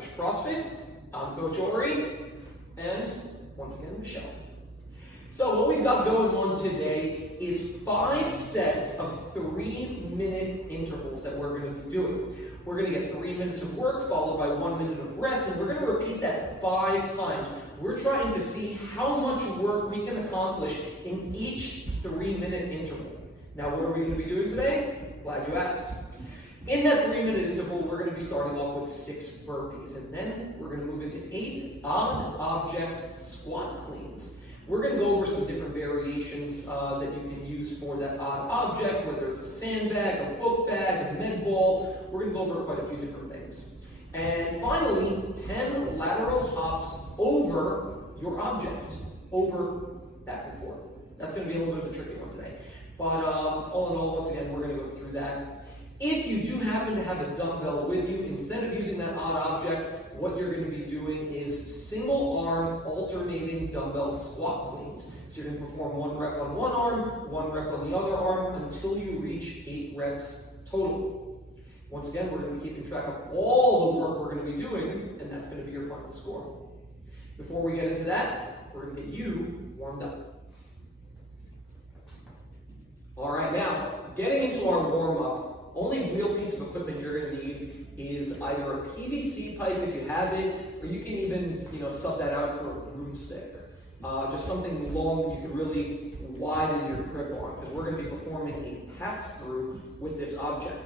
Irish CrossFit. I'm Coach Ori, and once again, Michelle. So what we've got going on today is 5 sets of 3-minute intervals that we're going to be doing. We're going to get 3 minutes of work followed by 1 minute of rest, and we're going to repeat that 5 times. We're trying to see how much work we can accomplish in each 3-minute interval. Now, what are we going to be doing today? Glad you asked. In that 3-minute interval, we're going to be starting off with 6 burpees, and then we're going to move into 8 odd object squat cleans. We're going to go over some different variations that you can use for that odd object, whether it's a sandbag, a book bag, a med ball. We're going to go over quite a few different things. And finally, 10 lateral hops over your object, over back and forth. That's going to be a little bit of a tricky one today. But all in all, once again, we're going to go through that. If you do happen to have a dumbbell with you, instead of using that odd object, what you're going to be doing is single arm alternating dumbbell squat cleans. So you're going to perform 1 rep on one arm, 1 rep on the other arm until you reach 8 reps total. Once again, we're going to be keeping track of all the work we're going to be doing, and that's going to be your final score. Before we get into that, we're going to get you warmed up. All right, now, getting into our warm-up, only real piece of equipment you're going to need is either a PVC pipe if you have it, or you can even, sub that out for a broomstick. Just something long that you can really widen your grip on, because we're going to be performing a pass-through with this object.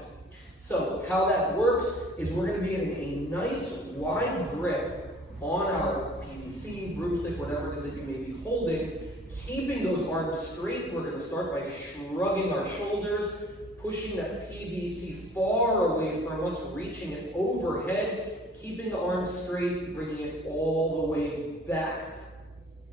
So how that works is we're going to be getting a nice wide grip on our PVC, broomstick, whatever it is that you may be holding, keeping those arms straight. We're going to start by shrugging our shoulders, pushing that PVC far away from us, reaching it overhead, keeping the arms straight, bringing it all the way back.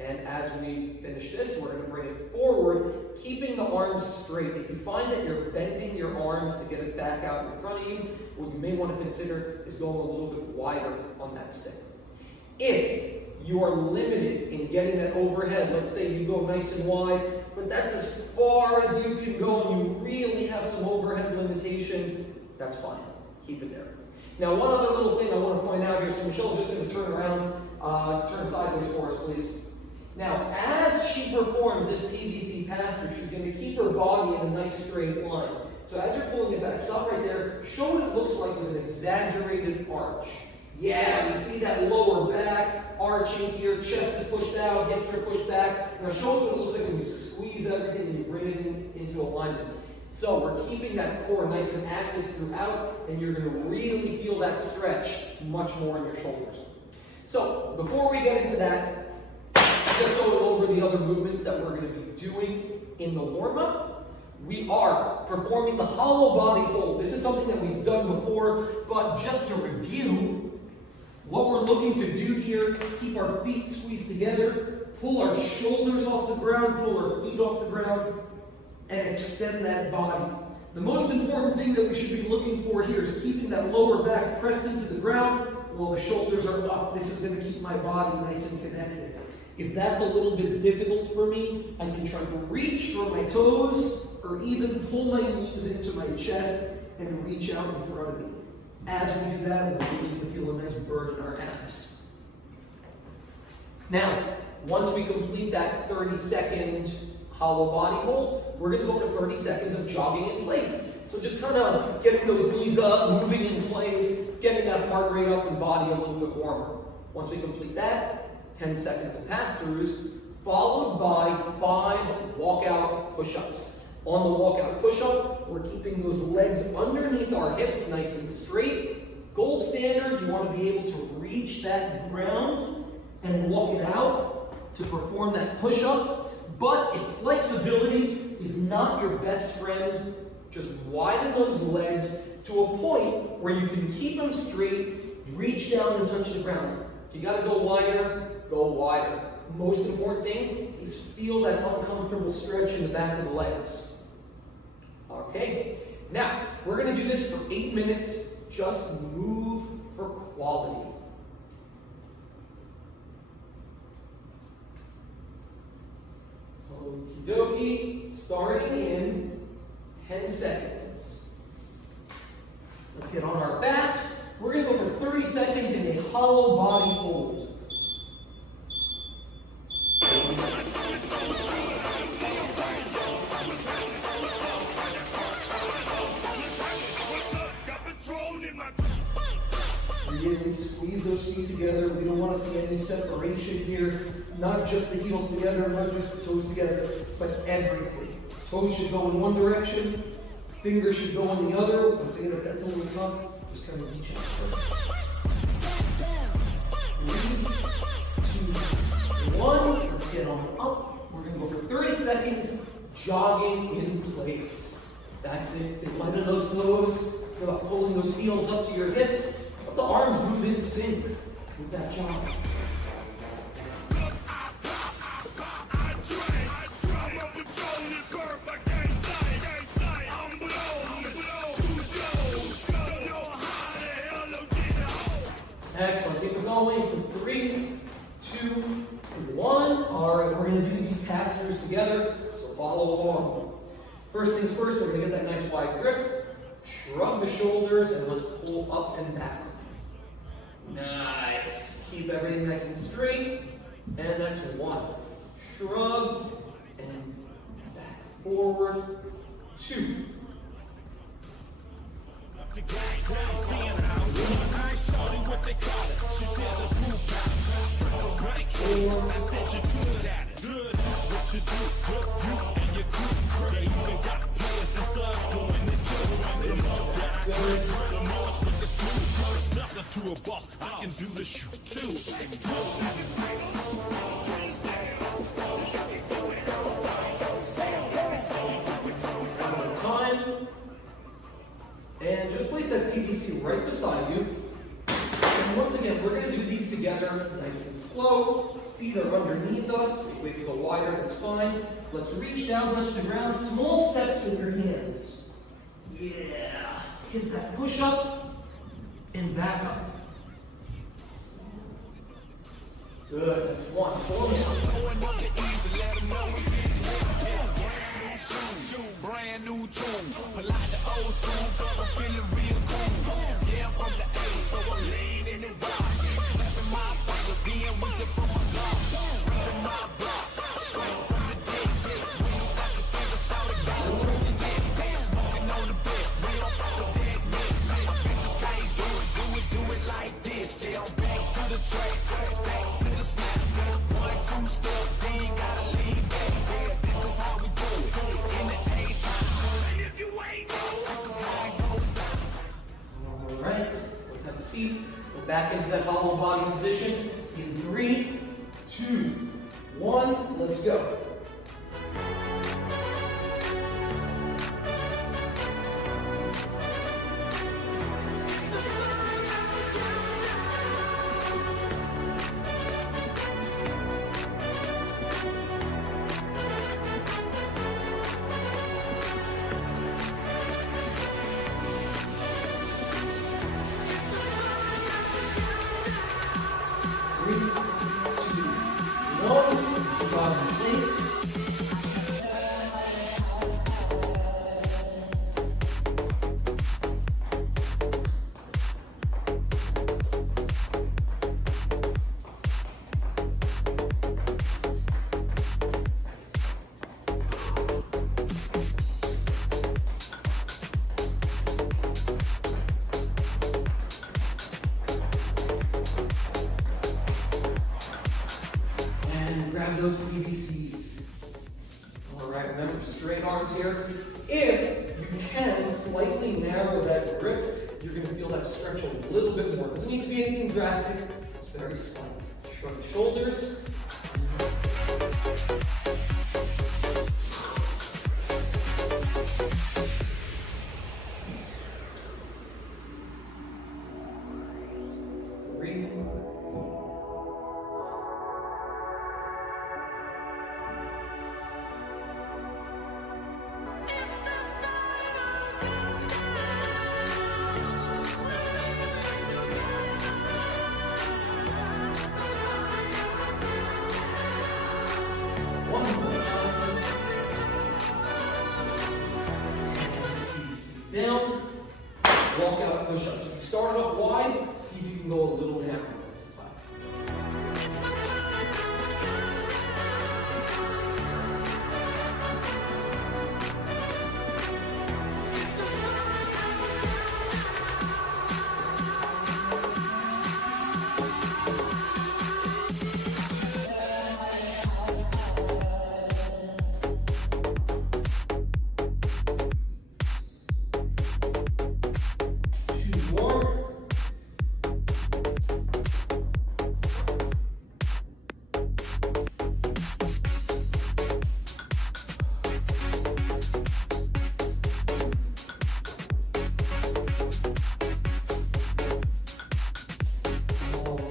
And as we finish this, we're going to bring it forward, keeping the arms straight. If you find that you're bending your arms to get it back out in front of you, what you may want to consider is going a little bit wider on that stick. If you are limited in getting that overhead, let's say you go nice and wide, but that's as far as you can go and you really have some overhead limitation, that's fine. Keep it there. Now, one other little thing I want to point out here, so Michelle's just going to turn around, turn sideways for us, please. Now, as she performs this PVC pass-through, she's going to keep her body in a nice straight line. So as you're pulling it back, stop right there, show what it looks like with an exaggerated arch. Yeah, we see that lower back arching here, chest is pushed out, hips are pushed back. Now show us what it looks like when you squeeze everything and you bring it into alignment. So we're keeping that core nice and active throughout, and you're going to really feel that stretch much more in your shoulders. So before we get into that, just going over the other movements that we're going to be doing in the warm-up. We are performing the hollow body hold. This is something that we've done before, but just to review, what we're looking to do here, keep our feet squeezed together, pull our shoulders off the ground, pull our feet off the ground, and extend that body. The most important thing that we should be looking for here is keeping that lower back pressed into the ground while the shoulders are up. This is going to keep my body nice and connected. If that's a little bit difficult for me, I can try to reach for my toes or even pull my knees into my chest and reach out in front of me. As we do that, we're really going to feel a nice burn in our abs. Now, once we complete that 30-second hollow body hold, we're going to go for 30 seconds of jogging in place. So just kind of getting those knees up, moving in place, getting that heart rate up and body a little bit warmer. Once we complete that, 10 seconds of pass-throughs, followed by 5 walkout push-ups. On the walkout push-up, we're keeping those legs underneath our hips nice and straight. Gold standard, you want to be able to reach that ground and walk it out to perform that push-up. But if flexibility is not your best friend, just widen those legs to a point where you can keep them straight, reach down and touch the ground. If you got to go wider, go wider. Most important thing is feel that uncomfortable stretch in the back of the legs. Okay, now we're going to do this for 8 minutes. Just move for quality. Okie dokie, starting in 10 seconds. Let's get on our backs. We're going to go for 30 seconds in a hollow body hold. Really squeeze those feet together. We don't want to see any separation here. Not just the heels together, not just the toes together, but everything. Toes should go in one direction, fingers should go in the other. Once again, if that's a little tough, just kind of reach out first. 3, 2, 1. Let's get on up. We're going to go for 30 seconds, jogging in place. That's it. Stay light on those toes. Without pulling those heels up to your hips. Let the arms move in sync with that jog. Excellent. Keep it going for 3, 2, 1. All right, we're going to do these pass-throughs together, so follow along. First things first, we're going to get that nice wide grip. Shrug the shoulders, and let's pull up and back. Nice. Keep everything nice and straight. And that's 1. Shrug and back forward. 2. To a boss, I can do the shoot too. Time. And just place that PVC right beside you. And once again, we're going to do these together nice and slow. Feet are underneath us. If we have to go wider, that's fine. Let's reach down, touch the ground. Small steps with your hands. Yeah. Hit that push up. And back up. Good, that's 1. 4 Brand new tune. Pull out the old school, cause I'm feeling real cool. Yeah, I'm from the A, so I'm leaning and rocking. Slapping my fingers, being reaching for my block. Ripping my block. Straight from the dick. We don't stop the fingers, shout it down. Drinking it, smoking on the best. We don't fuck with that mix. Do it like this, yeah. Back to the track, back to the snap. 1, 2 step, then you gotta lean back. Yeah, this is how we do it in the A-time. And if you ain't know, this is how it goes down. All right, let's have a seat. Go back into that hollow body position in 3, 2, 1. Let's go. Grab those PVCs. All right, remember straight arms here. If you can slightly narrow that grip, you're going to feel that stretch a little bit more. Doesn't need to be anything drastic, it's very slight. Shrug the shoulders. Down, walk out push-ups. If you started off wide, might see if you can go a little narrower this time.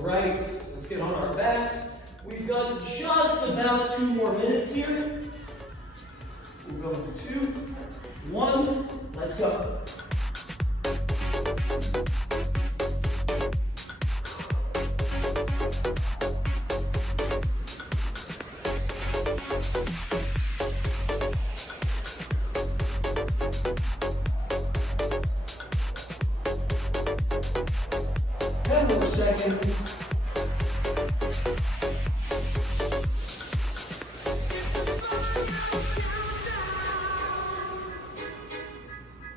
Right, let's get on our backs. We've got just about 2 more minutes here. We're going for 2, 1, let's go. Seconds.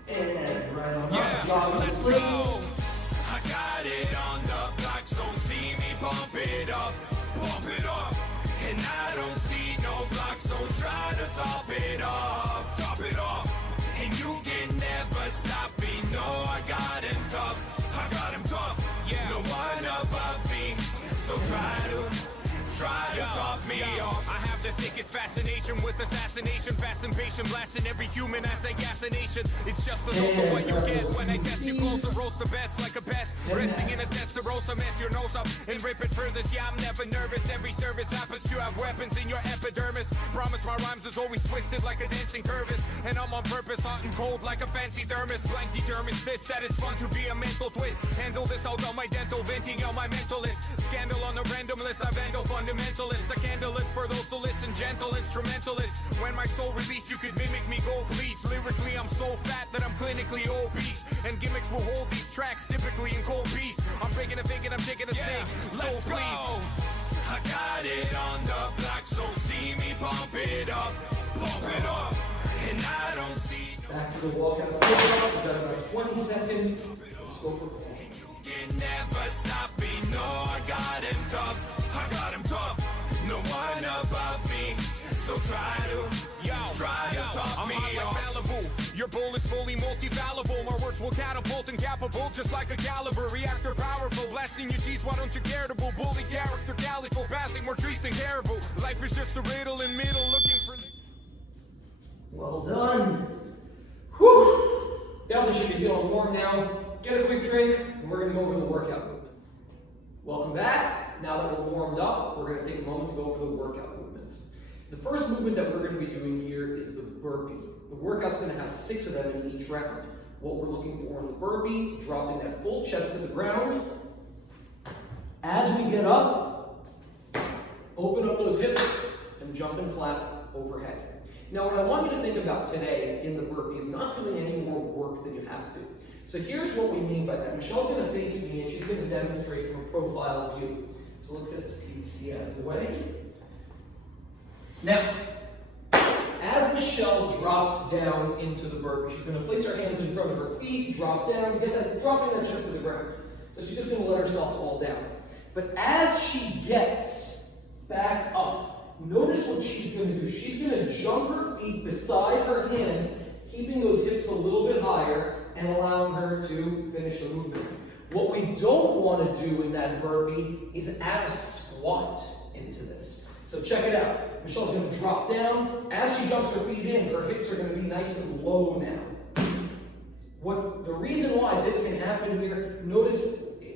And right on up. Let's go. I got it on the block, so see me bump it up, and I don't see no block, so try to top it off, and you can never stop me. No, I got him tough. Yeah, no one above me, so try to top me off. I have the sickest fascination with assassination, fast and patient, blasting every human as a gassination. It's just the dose of what you get when I test you closer, roast the best like a pest, resting in a testarossa, mess your nose up and rip it furthest. Yeah, I'm never nervous, every service happens, you have weapons in your epidermis. Promise my rhymes is always twisted like a dancing curvis, and I'm on purpose, hot and cold like a fancy thermos. Blank determines this, that it's fun to be a mental twist. Handle this out on my dental, venting on my mentalist. Scandal on the random list, I vandal fundamentalist. A candle lit for those who listen, gentle instrumentalist. When my soul release, you could mimic me, go please. Lyrically, I'm so fat that I'm clinically obese, and gimmicks will hold these tracks typically in cold peace. I'm breaking a fig and I'm shaking a snake, so please. I got it on the block, so see me bump it up, and I don't see. Back to the walkout. We've got about 20 seconds. Let's go for it. You can never stop me, no, I got him tough. No one above me, so try to top me off. Malibu. Your bull is fully multi-fallible. My words will catapult and capable just like a caliber. Reactor powerful, blasting your cheese, why don't you care to bull? Bully character, calico, passing more trees than caribou. Life is just a riddle in middle, looking for... Well done. Whew. Definitely should be feeling warm now. Get a quick drink, and we're going to go over the workout movements. Welcome back. Now that we're warmed up, we're going to take a moment to go over the workout movements. The first movement that we're going to be doing here is the burpee. The workout's going to have 6 of them in each round. What we're looking for in the burpee, dropping that full chest to the ground. As we get up, open up those hips and jump and clap overhead. Now what I want you to think about today in the burpee is not doing any more work than you have to. So here's what we mean by that. Michelle's going to face me and she's going to demonstrate from a profile view. So let's get this PVC out of the way. Now, as Michelle drops down into the burpee, she's going to place her hands in front of her feet, drop down, dropping that chest to the ground. So she's just going to let herself fall down. But as she gets back up, notice what she's going to do. She's going to jump her feet beside her hands, keeping those hips a little bit higher and allowing her to finish the movement. What we don't want to do in that burpee is add a squat into this. So check it out. Michelle's going to drop down. As she jumps her feet in, her hips are going to be nice and low now. The reason why this can happen here, notice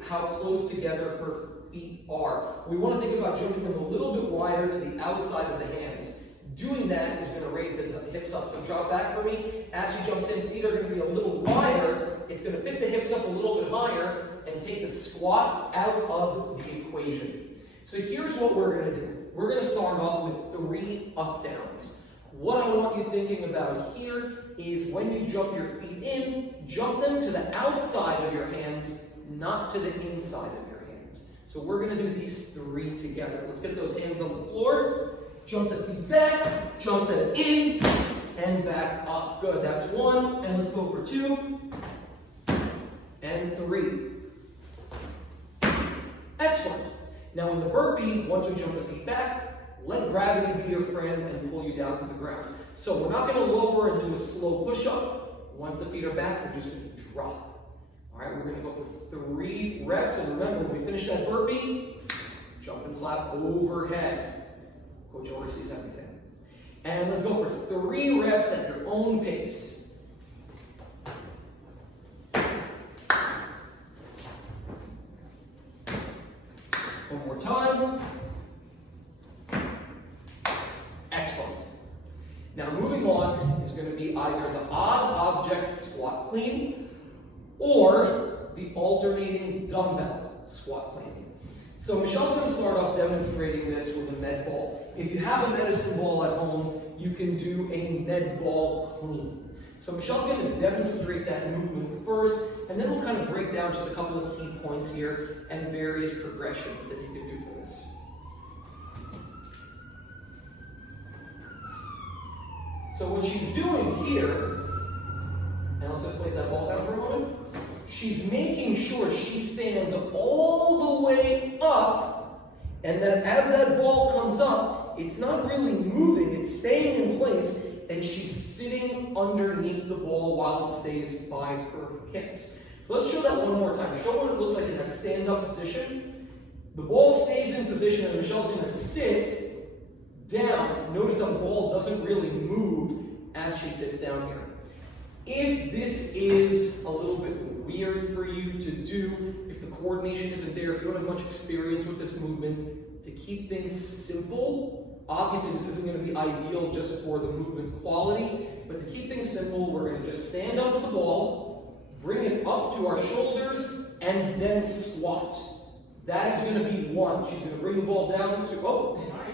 how close together her feet are. We want to think about jumping them a little bit wider to the outside of the hands. Doing that is going to raise the hips up. So drop back for me. As she jumps in, feet are going to be a little wider. It's going to pick the hips up a little bit higher and take the squat out of the equation. So here's what we're going to do. We're going to start off with 3 up downs. What I want you thinking about here is when you jump your feet in, jump them to the outside of your hands not to the inside of your hands. So we're going to do these 3 together. Let's get those hands on the floor. Jump the feet back, jump them in, and back up. Good, that's 1, and let's go for 2, and 3. Excellent. Now in the burpee, once we jump the feet back, let gravity be your friend and pull you down to the ground. So we're not going to lower into a slow push-up. Once the feet are back, we're just going to drop. All right, we're going to go for 3 reps. And remember, when we finish that burpee, jump and clap overhead. Coach oversees everything. And let's go for 3 reps at your own pace. One more time. Excellent. Now moving on is going to be either the odd object squat clean or the alternating dumbbell squat clean. So Michelle's going to start off demonstrating this with a med ball. If you have a medicine ball at home, you can do a med ball clean. So Michelle's going to demonstrate that movement first, and then we'll kind of break down just a couple of key points here and various progressions that you can do for this. So what she's doing here, and let's just place that ball down for a moment, she's making sure she stands all the way up, and that as that ball comes up, it's not really moving, it's staying in place, and she's sitting underneath the ball while it stays by her hips. So let's show that one more time. Show what it looks like in that stand-up position. The ball stays in position, and Michelle's going to sit down. Notice how the ball doesn't really move as she sits down here. If this is a little bit weird for you to do, if the coordination isn't there, if you don't have much experience with this movement, to keep things simple, obviously this isn't going to be ideal just for the movement quality, but to keep things simple, we're going to just stand up with the ball, bring it up to our shoulders, and then squat. That is going to be 1. She's going to bring the ball down to,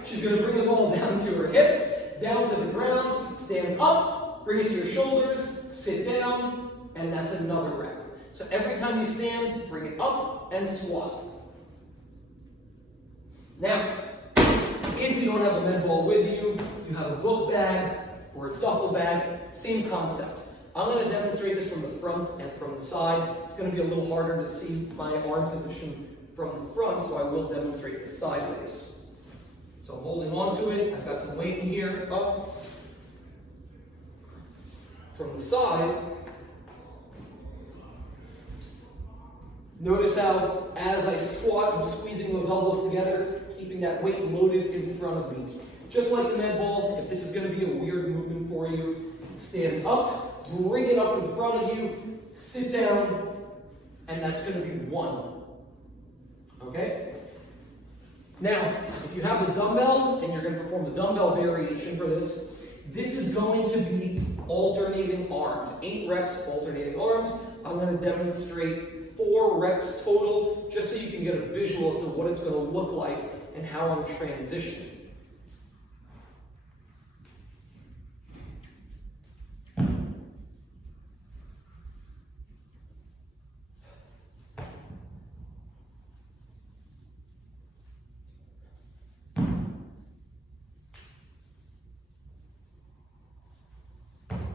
she's going to bring the ball down to her hips, down to the ground, stand up, bring it to your shoulders, sit down, and that's another rep. So every time you stand, bring it up and squat. Now, if you don't have a med ball with you, you have a book bag or a duffel bag, same concept. I'm going to demonstrate this from the front and from the side. It's going to be a little harder to see my arm position from the front, so I will demonstrate this sideways. So I'm holding on to it. I've got some weight in here, up. From the side, notice how as I squat, I'm squeezing those elbows together, keeping that weight loaded in front of me. Just like the med ball, if this is going to be a weird movement for you, stand up, bring it up in front of you, sit down, and that's going to be 1. Okay? Now, if you have the dumbbell, and you're going to perform the dumbbell variation for this, this is going to be alternating arms. 8 reps, alternating arms. I'm going to demonstrate 4 reps total, just so you can get a visual as to what it's going to look like and how I'm transitioning.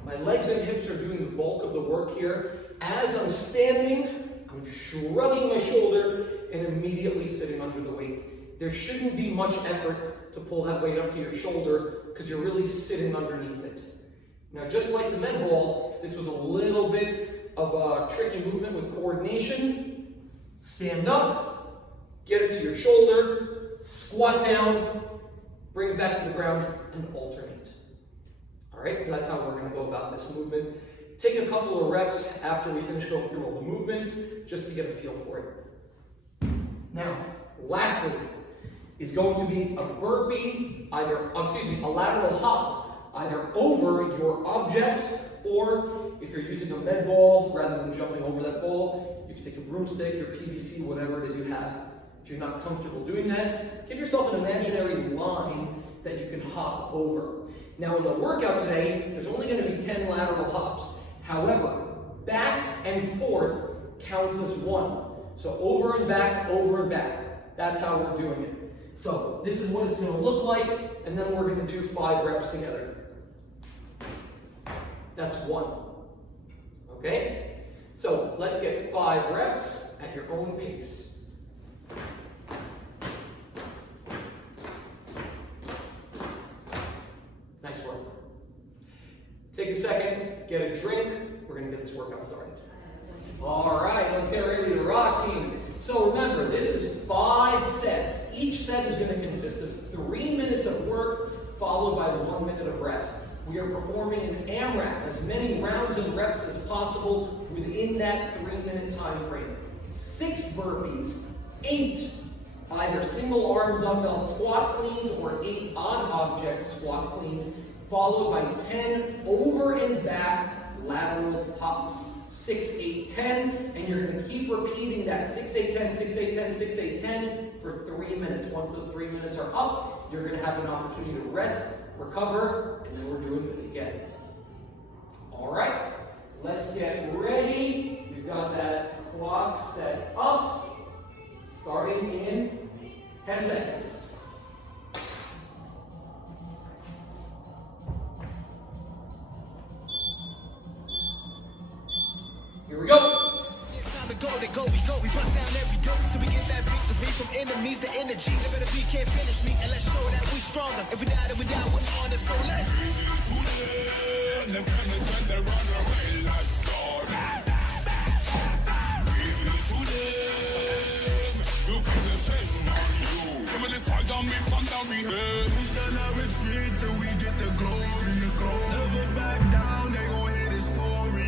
My legs and hips are doing the bulk of the work here. As I'm standing, I'm shrugging my shoulder and immediately sitting under the weight. There shouldn't be much effort to pull that weight up to your shoulder because you're really sitting underneath it. Now, just like the med ball, if this was a little bit of a tricky movement with coordination, stand up, get it to your shoulder, squat down, bring it back to the ground, and alternate. All right, so that's how we're going to go about this movement. Take a couple of reps after we finish going through all the movements, just to get a feel for it. Now, lastly, is going to be a burpee, a lateral hop, either over your object, or if you're using a med ball, rather than jumping over that ball, you can take a broomstick, your PVC, whatever it is you have. If you're not comfortable doing that, give yourself an imaginary line that you can hop over. Now in the workout today, there's only going to be 10 lateral hops. However, back and forth counts as 1. So over and back, over and back. That's how we're doing it. So this is what it's going to look like, and then we're going to do 5 reps together. That's 1. Okay? So let's get 5 reps at your own pace. Nice work. Take a second, get a drink. We're going to get this workout started. All right, let's get ready to rock, team. So remember, this is 5 sets. Each set is going to consist of 3 minutes of work followed by 1 minute of rest. We are performing an AMRAP, as many rounds and reps as possible within that 3-minute time frame. 6 burpees, 8 either single arm dumbbell squat cleans or 8 odd object squat cleans, followed by 10 over and back lateral hops. 6, 8, 10, and you're going to keep repeating that 6, 8, 10, 6, 8, 10, 6, 8, 10 for 3 minutes. Once those 3 minutes are up, you're going to have an opportunity to rest, recover, and then we're doing it again. All right, let's get ready. We've got that clock set up, starting in 10 seconds. Here we go. It's time to go, we bust down every door till we get that victory from enemies, the energy. The better be can't finish me, and let's show that we stronger. If we die, then we die with honor, so let's. We shall not retreat till we get the glory. Never back down, they gon' hear this story.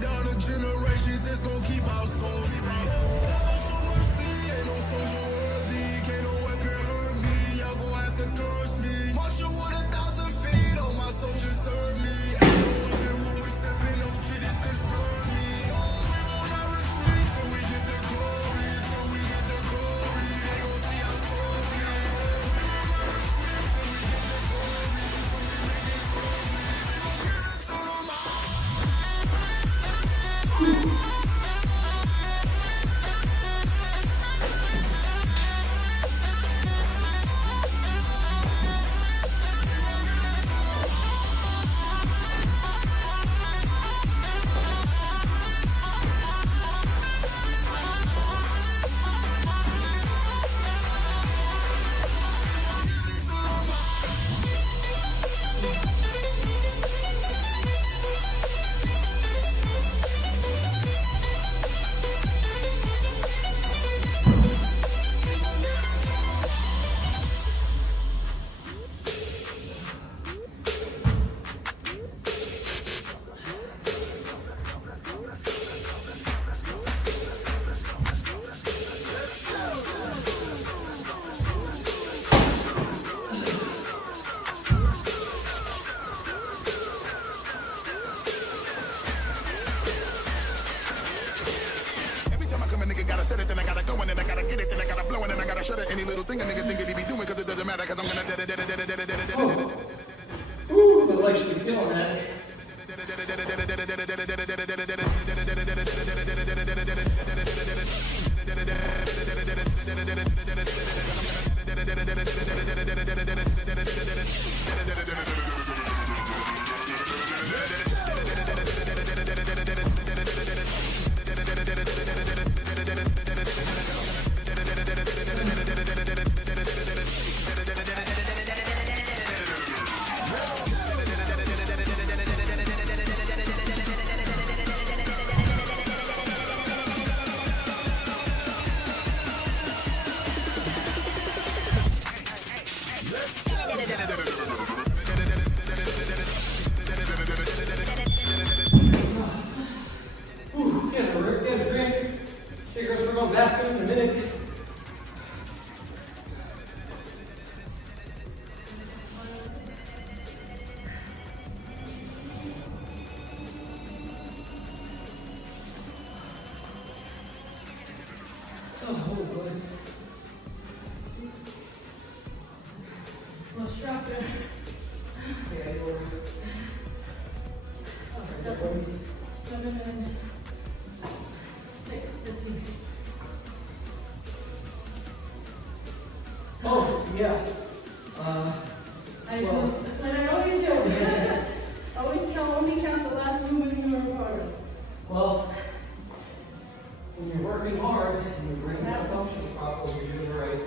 Down the generations, it's gonna keep our soul free. Never show mercy, ain't no soldier worthy. Can't no weapon hurt me, y'all gon' have to curse me. Marching with 1,000 feet, all my soldiers serve me. Ain't no weapon when we step in, those treaties concern me. Oh, we will not retreat till we get the glory. Till we get the glory, they gon' see our soul bleed. We will not retreat till we get the glory. Till we make it glory, we gon' give it to them all. Any little thing a nigga think he be doing, cause it doesn't matter, cause I'm gonna Ooh, the legs should be feeling that. Get a drink. Figure we're going back to it in a minute. Oh, boy. Well, strap there. Yeah, you're 7 minutes. I do. That's what I always do. Only count the last movement in your order. Well, when you're working hard and your brain not functioning properly, you're doing it right.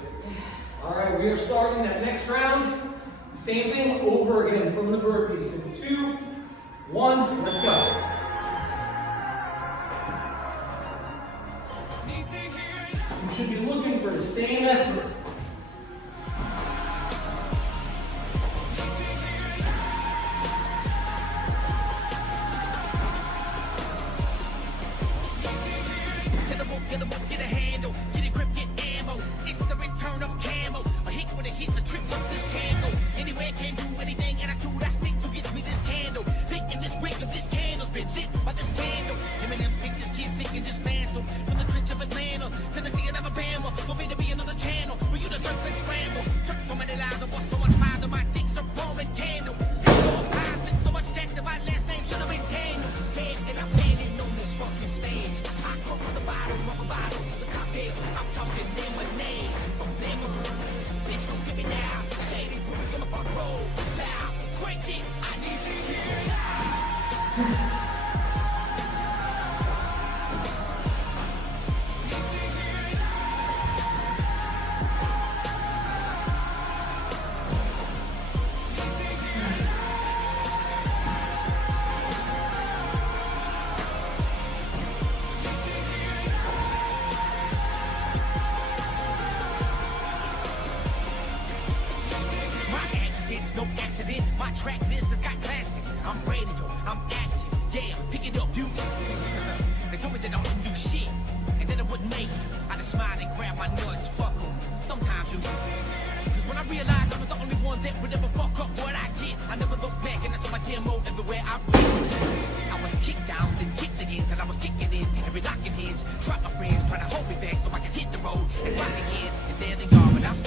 All right, we are starting that next round. Same thing over again from the burpees. In 2, 1, let's go. You should be looking for the same effort. Get a handle, get a grip, get ammo. It's the return of camo. A hit when it hits a trip up this candle. Anywhere can do anything, attitude I stick to gets me this candle. Lit in this wick of this candle's been lit by this candle. Eminem sick, this kid sick and dismantle. From the trench of Atlanta to the sea of Alabama. For me to be another channel, for you to surf and scramble. Took so many lives, I was so much fire to my dick's a Roman candle. Six more pies, and so much jack that my last name should have been Daniel. Yeah, and I'm standing on this fucking stage. I come from the bottom of a bottle to the top hill. I'm talking lemonade from lemons. Bitch, don't get me now. Shady, put me on the front row. Now, crank it. I need to hear it. No accident, my track list has got classics. I'm radio, I'm active, yeah, pick it up, you. They told me that I wouldn't do shit, and then I wouldn't make it. I just smiled and grabbed my nuts, fuck them. Sometimes you. Cause when I realized I was the only one that would ever fuck up what I get, I never looked back and I took my demo everywhere I went. I was kicked down, then kicked again, till I was kicking in every lock and hinge. Tried my friends, trying to hold me back so I could hit the road and rock again. And there they are, but I'm